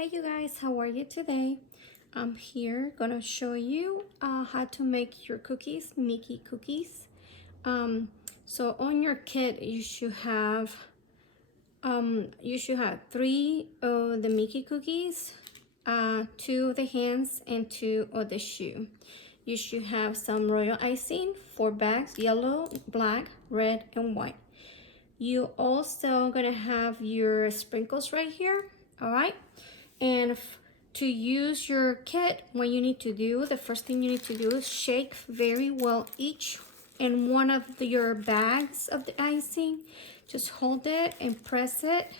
Hey you guys, how are you today? I'm here gonna show you how to make your cookies, Mickey cookies. So on your kit you should have three of the Mickey cookies, two of the hands and two of the shoe. You should have some royal icing, 4 bags, yellow, black, red, and white. You also gonna have your sprinkles right here, all right? And to use your kit, what you need to do, the first thing you need to do is shake very well each and one of your bags of the icing. Just hold it and press it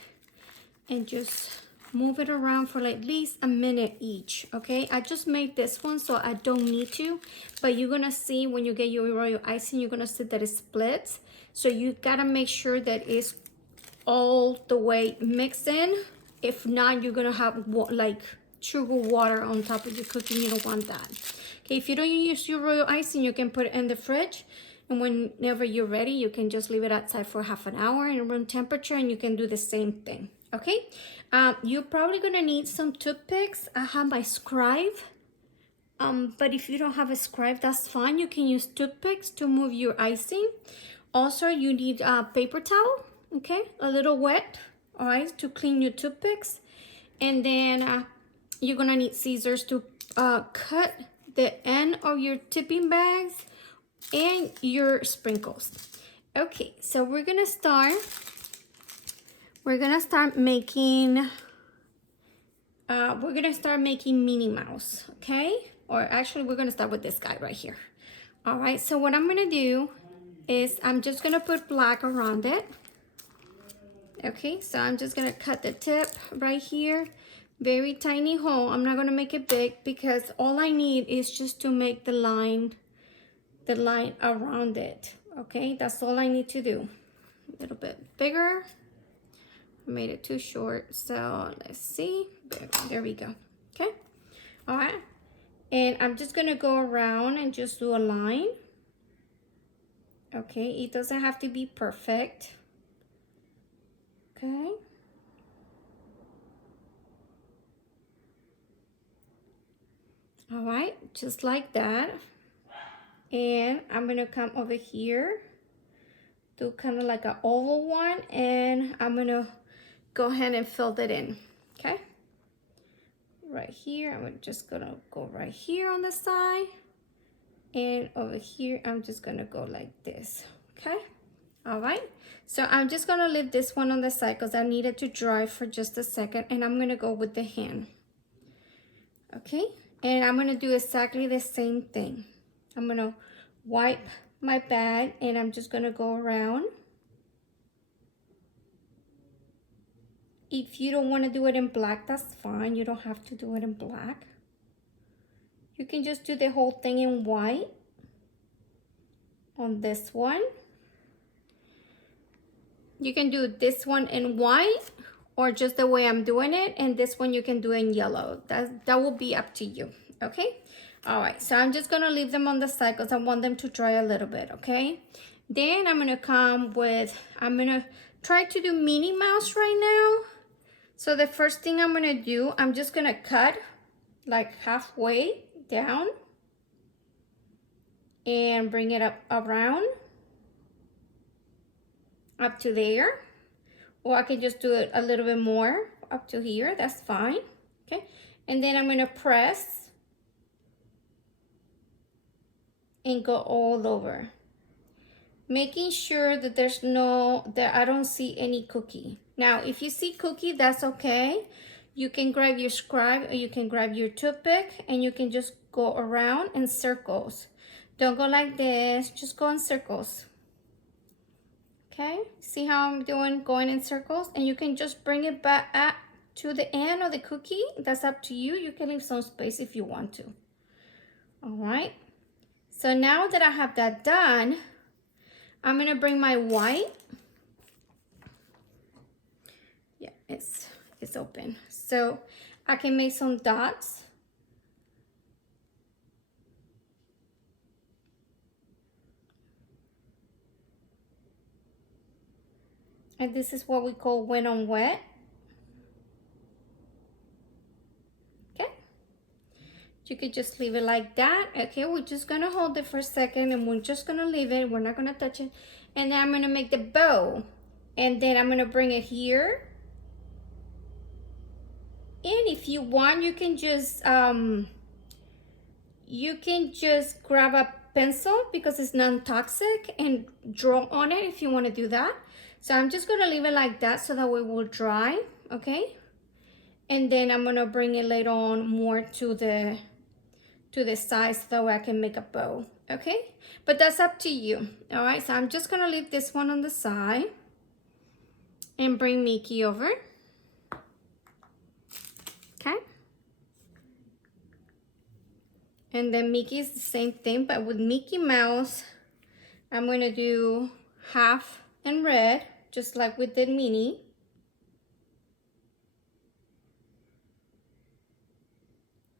and just move it around for like at least a minute each, okay? I just made this one so I don't need to, but you're gonna see when you get your royal icing, you're gonna see that it splits. So you gotta make sure that it's all the way mixed in. If not, you're gonna have like sugar water on top of your cookie. You don't want that. Okay, if you don't use your royal icing, you can put it in the fridge, and whenever you're ready, you can just leave it outside for half an hour in room temperature, and you can do the same thing. Okay, you're probably gonna need some toothpicks. I have my scribe, but if you don't have a scribe, that's fine. You can use toothpicks to move your icing. Also, you need a paper towel, okay, a little wet, all right, to clean your toothpicks. And then you're gonna need scissors to cut the end of your tipping bags and your sprinkles. Okay, so we're gonna start making Minnie Mouse, okay? Or actually, we're gonna start with this guy right here. All right, so what I'm gonna do is I'm just gonna put black around it. Okay, so I'm just gonna cut the tip right here, very tiny hole. I'm not gonna make it big because all I need is just to make the line around it. Okay, that's all I need to do. A little bit bigger. I made it too short, so let's see. There we go. Okay, all right, and I'm just gonna go around and just do a line. Okay, it doesn't have to be perfect. Okay. All right, just like that. And I'm gonna come over here, do kind of like an oval one, and I'm gonna go ahead and fill that in, okay? Right here, I'm just gonna go right here on the side, and over here, I'm just gonna go like this, okay? All right, so I'm just gonna leave this one on the side because I need it to dry for just a second, and I'm gonna go with the hand, okay? And I'm gonna do exactly the same thing. I'm gonna wipe my bag and I'm just gonna go around. If you don't want to do it in black, that's fine. You don't have to do it in black. You can just do the whole thing in white on this one. You can do this one in white or just the way I'm doing it, and this one you can do in yellow. That will be up to you, okay? All right, so I'm just gonna leave them on the side because I want them to dry a little bit, okay? Then I'm gonna I'm gonna try to do Minnie Mouse right now. So the first thing I'm gonna do, I'm just gonna cut like halfway down and bring it up around up to there. Or I can just do it a little bit more up to here, that's fine, okay? And then I'm gonna press and go all over, making sure that that I don't see any cookie. Now, if you see cookie, that's okay. You can grab your scribe or you can grab your toothpick and you can just go around in circles. Don't go like this, just go in circles. Okay, see how I'm doing, going in circles? And you can just bring it back up to the end of the cookie. That's up to you. You can leave some space if you want to. All right, so now that I have that done, I'm gonna bring my white. Yeah, it's open. So I can make some dots. And this is what we call wet on wet. You could just leave it like that. Okay, we're just gonna hold it for a second and we're just gonna leave it. We're not gonna touch it. And then I'm gonna make the bow. And then I'm gonna bring it here. And if you want, you can just grab a pencil because it's non-toxic and draw on it if you want to do that. So I'm just gonna leave it like that so that way it will dry, okay? And then I'm gonna bring it later on more to the side so that way I can make a bow, okay? But that's up to you, all right? So I'm just gonna leave this one on the side and bring Mickey over, okay? And then Mickey is the same thing, but with Mickey Mouse, I'm gonna do half in red, just like we did Minnie.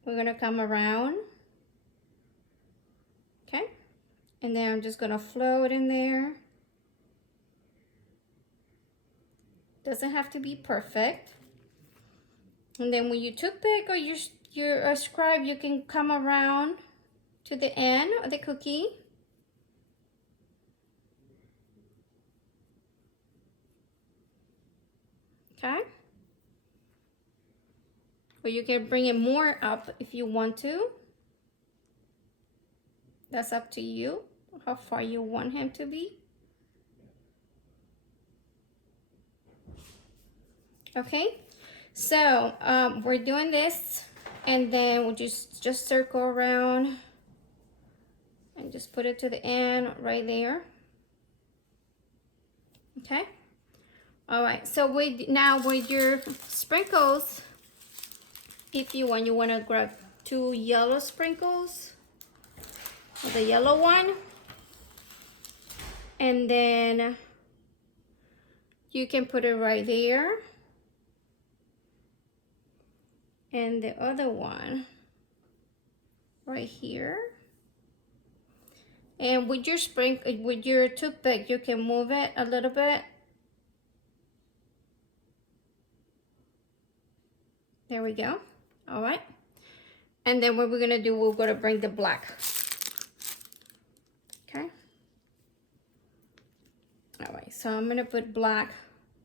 We're gonna come around, okay? And then I'm just gonna float in there. Doesn't have to be perfect. And then with your toothpick or your scribe, you can come around to the end of the cookie. Okay? Or you can bring it more up if you want to. That's up to you, how far you want him to be. Okay, so we're doing this, and then we'll just circle around and just put it to the end right there. Okay. All right, so now with your sprinkles, if you want to grab 2 yellow sprinkles, the yellow one, and then you can put it right there, and the other one right here. And with your toothpick, you can move it a little bit. There we go. All right. And then what we're gonna do, we're gonna bring the black. Okay. All right, so I'm gonna put black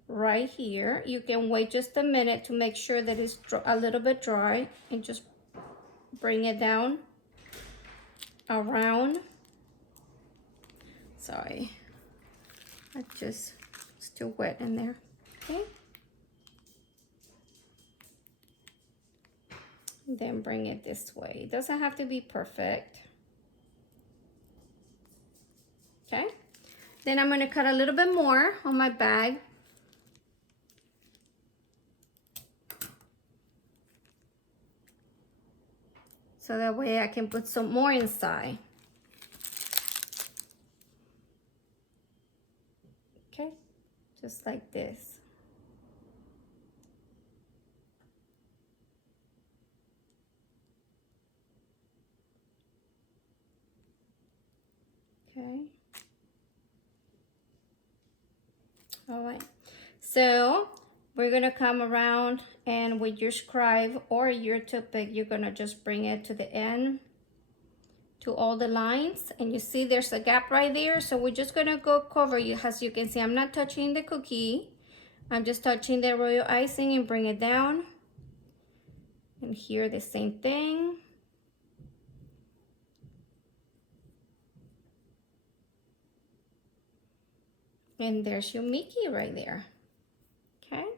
right here. You can wait just a minute to make sure that it's a little bit dry and just bring it down around. Sorry, it's too wet in there. Okay. Then bring it this way. It doesn't have to be perfect. Okay. Then I'm gonna cut a little bit more on my bag. So that way I can put some more inside. Okay, just like this. Okay. All right. So we're gonna come around, and with your scribe or your toothpick, you're gonna just bring it to the end, to all the lines, and you see there's a gap right there. So we're just gonna go cover you. As you can see, I'm not touching the cookie. I'm just touching the royal icing and bring it down. And here the same thing. And there's your Mickey right there. Okay. You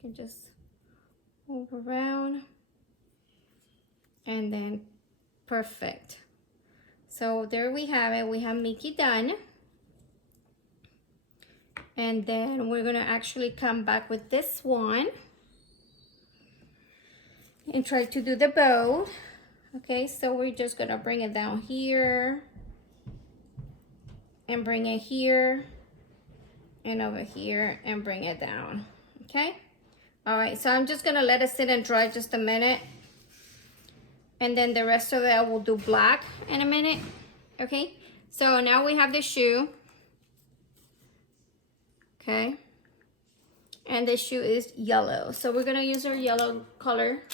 can just move around. And then perfect. So there we have it. We have Mickey done. And then we're gonna actually come back with this one and try to do the bow. Okay, so we're just gonna bring it down here and bring it here and over here and bring it down. Okay. All right, so I'm just gonna let it sit and dry just a minute, and then the rest of it I will do black in a minute. Okay, so now we have the shoe. Okay, And the shoe is yellow. So we're gonna use our yellow color.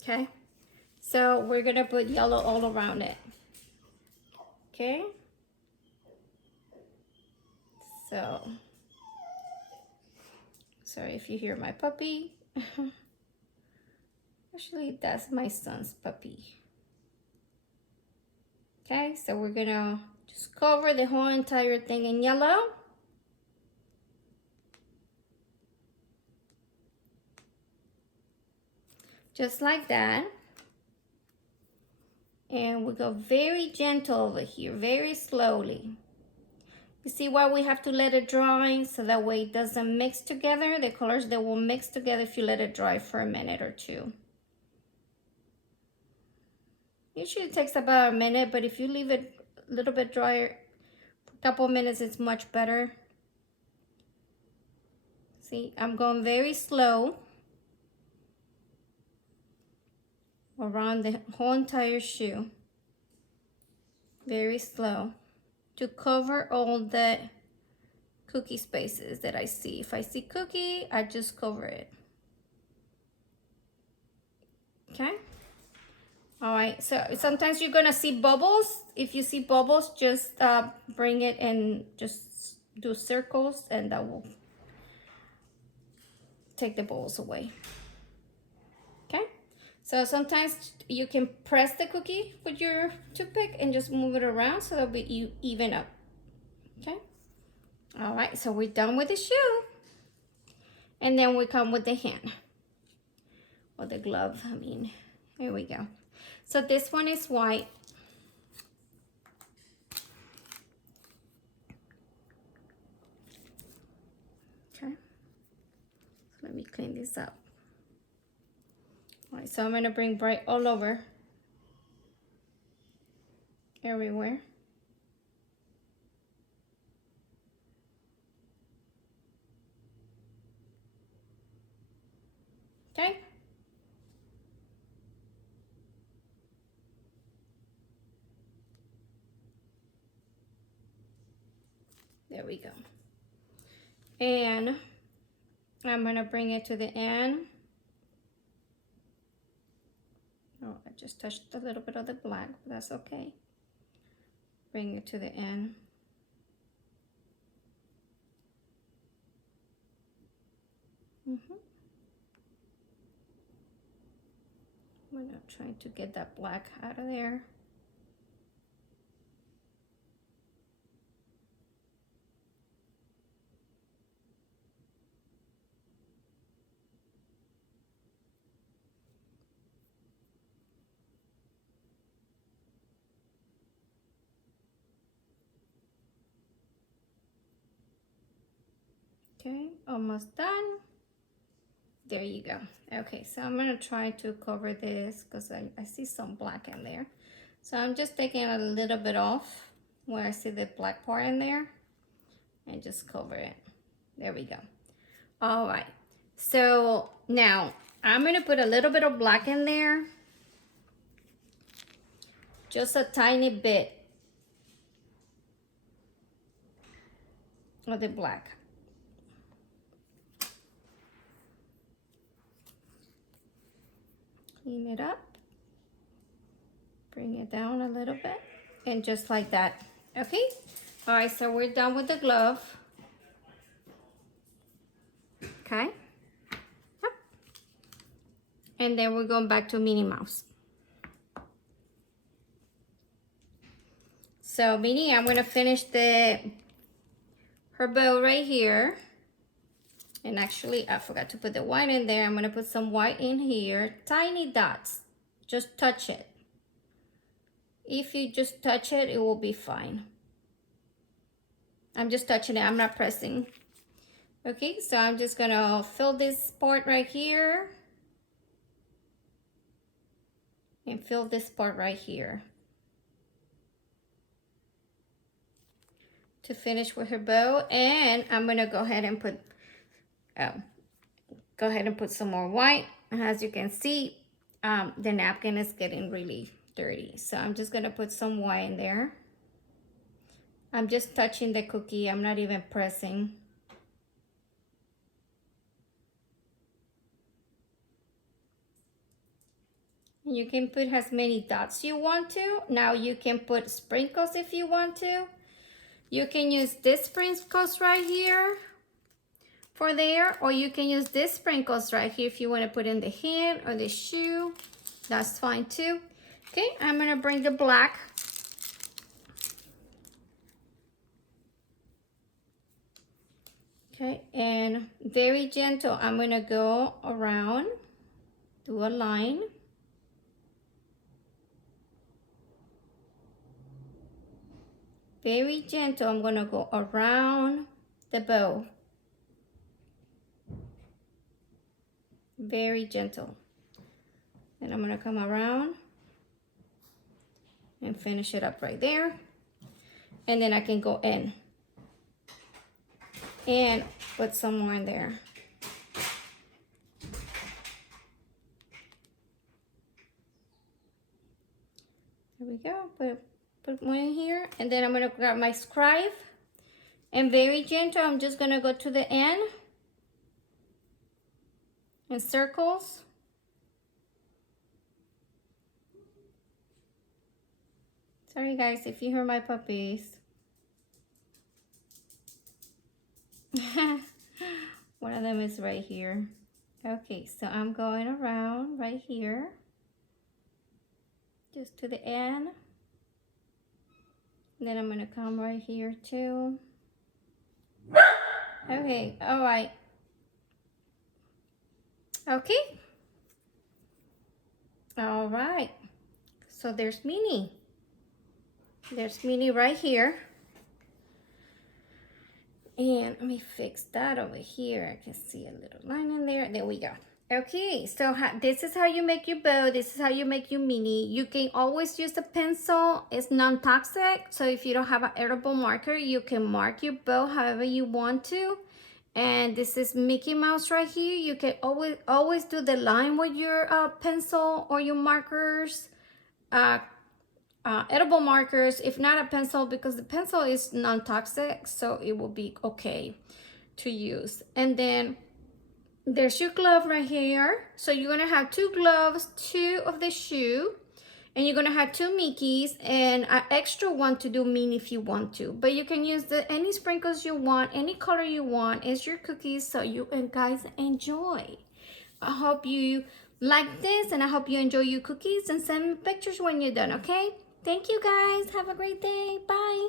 Okay, so we're gonna put yellow all around it. Okay, so sorry if you hear my puppy. Actually, that's my son's puppy. Okay, so we're gonna just cover the whole entire thing in yellow. Just like that. And we go very gentle over here, very slowly. You see why we have to let it dry, so that way it doesn't mix together. The colors, that will mix together if you let it dry for a minute or two. Usually it takes about a minute, but if you leave it a little bit drier, a couple minutes, it's much better. See, I'm going very slow around the whole entire shoe. Very slow to cover all the cookie spaces that I see. If I see cookie, I just cover it. Okay. All right, so sometimes you're gonna see bubbles. If you see bubbles, just bring it and just do circles, and that will take the bubbles away. Okay, so sometimes you can press the cookie with your toothpick and just move it around so it'll be even up. Okay, all right, so we're done with the shoe. And then we come with the hand, or the glove, I mean. Here we go. So this one is white. Okay, so let me clean this up. All right, so I'm gonna bring bright all over, everywhere. Okay. There we go. And I'm gonna bring it to the end. Oh, I just touched a little bit of the black, but that's okay. Bring it to the end. I'm gonna try to get that black out of there. Okay, almost done. There you go. Okay, so I'm gonna try to cover this because I see some black in there. So I'm just taking a little bit off where I see the black part in there and just cover it. There we go. All right, so now I'm gonna put a little bit of black in there. Just a tiny bit of the black. Clean it up. Bring it down a little bit. And just like that. Okay? All right, so we're done with the glove. Okay? Yep. And then we're going back to Minnie Mouse. So Minnie, I'm gonna finish her bow right here. And actually, I forgot to put the white in there. I'm gonna put some white in here. Tiny dots. Just touch it. If you just touch it, it will be fine. I'm just touching it, I'm not pressing. Okay, so I'm just gonna fill this part right here. And fill this part right here. To finish with her bow. And I'm gonna go ahead and put some more white. And as you can see, the napkin is getting really dirty. So I'm just gonna put some white in there. I'm just touching the cookie. I'm not even pressing. You can put as many dots you want to. Now you can put sprinkles if you want to. You can use this sprinkles right here for there, or you can use this sprinkles right here if you want to put in the hand or the shoe. That's fine too. Okay, I'm gonna bring the black. Okay, and very gentle, I'm gonna go around, do a line. Very gentle, I'm gonna go around the bow. Very gentle. And I'm gonna come around and finish it up right there. And then I can go in and put some more in there. There we go, put more in here. And then I'm gonna grab my scribe and very gentle, I'm just gonna go to the end in circles. Sorry guys if you hear my puppies. One of them is right here. Okay, so I'm going around right here, just to the end. And then I'm gonna come right here too. Okay, all right. Okay. All right. So there's Minnie. There's Minnie right here. And let me fix that over here. I can see a little line in there. There we go. Okay, so this is how you make your bow. This is how you make your Minnie. You can always use a pencil. It's non-toxic. So if you don't have an edible marker, you can mark your bow however you want to. And this is Mickey Mouse right here. You can always do the line with your pencil or your markers. Edible markers, if not a pencil, because the pencil is non-toxic, so it will be okay to use. And then there's your glove right here. So you're gonna have 2 gloves, 2 of the shoe, and you're gonna have 2 Mickeys and an extra one to do Minnie if you want to. But you can use any sprinkles you want, any color you want. It's your cookies, so you guys enjoy. I hope you like this, and I hope you enjoy your cookies, and send me pictures when you're done, okay? Thank you guys. Have a great day. Bye.